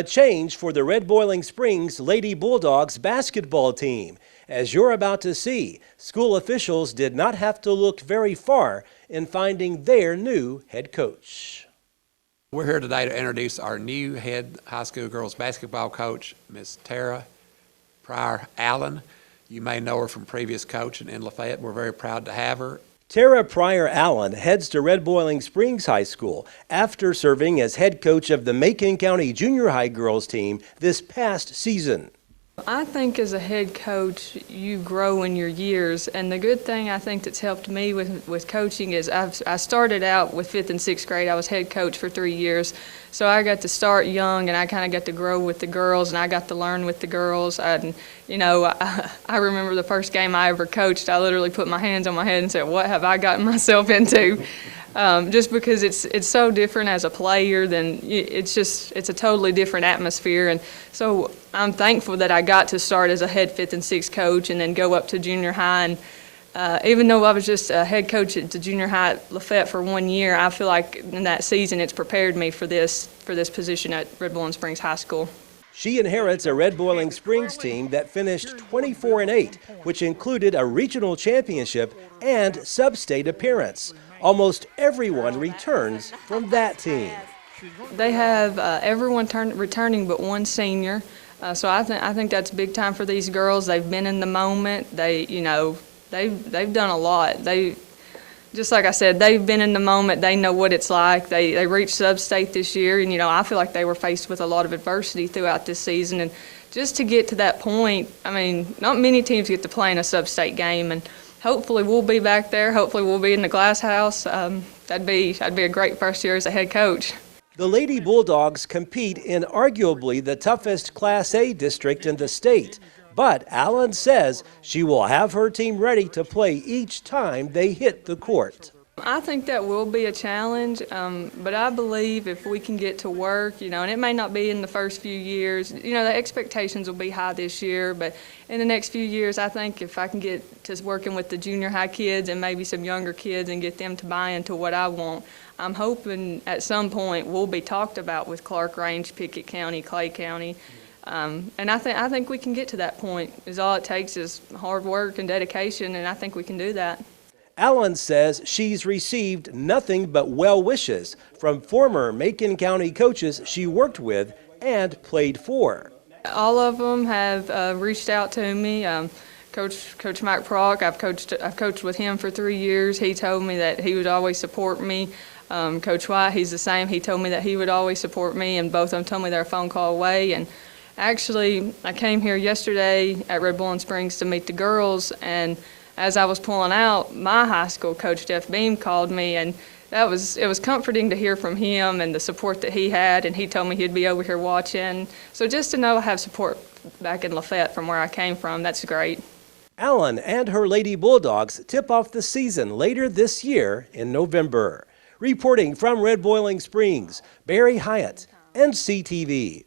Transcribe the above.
A change for the Red Boiling Springs Lady Bulldogs basketball team. As you're about to see, school officials did not have to look very far in finding their new head coach. We're here today to introduce our new head high school girls basketball coach, Miss Terra Allen. You may know her from previous coaching in Lafayette. We're very proud to have her. Terra Allen heads to Red Boiling Springs High School after serving as head coach of the Macon County Junior High girls team this past season. I think as a head coach, you grow in your years, and the good thing I think that's helped me with coaching is I started out with 5th and 6th grade. I was head coach for 3 years, so I got to start young, and I kind of got to grow with the girls, and I got to learn with the girls. And you know, I remember the first game I ever coached, I literally put my hands on my head and said, "What have I gotten myself into?" Just because it's so different as a player, than it's a totally different atmosphere. And so I'm thankful that I got to start as a head 5th and 6th coach and then go up to junior high. And even though I was just a head coach at the junior high at Lafayette for 1 year, I feel like in that season it's prepared me for this position at Red Boiling Springs High School. She inherits a Red Boiling Springs team that finished 24-8, which included a regional championship and sub-state appearance. Almost everyone returns from that team. They have everyone returning but one senior, so I think that's big time for these girls. They've been in the moment. They've done a lot. Just like I said, they've been in the moment. They know what it's like. They reached sub-state this year, and I feel like they were faced with a lot of adversity throughout this season. And just to get to that point, I mean, not many teams get to play in a sub-state game, and hopefully we'll be back there. Hopefully we'll be in the glass house. That'd be a great first year as a head coach. The Lady Bulldogs compete in arguably the toughest Class A district in the state. But Allen says she will have her team ready to play each time they hit the court. I think that will be a challenge, but I believe if we can get to work, and it may not be in the first few years, the expectations will be high this year, but in the next few years, I think if I can get to working with the junior high kids and maybe some younger kids and get them to buy into what I want, I'm hoping at some point we'll be talked about with Clark Range, Pickett County, Clay County. And I think we can get to that point. All it takes is hard work and dedication, and I think we can do that. Allen says she's received nothing but well wishes from former Macon County coaches she worked with and played for. All of them have reached out to me. Coach Mike Prock, I've coached with him for 3 years. He told me that he would always support me. Coach White, he's the same. He told me that he would always support me, and both of them told me they're a phone call away. And actually, I came here yesterday at Red Boiling Springs to meet the girls, and as I was pulling out, my high school coach, Jeff Beam, called me, and it was comforting to hear from him and the support that he had, and he told me he'd be over here watching. So just to know I have support back in Lafayette from where I came from, that's great. Allen and her Lady Bulldogs tip off the season later this year in November. Reporting from Red Boiling Springs, Barry Hyatt, NCTV.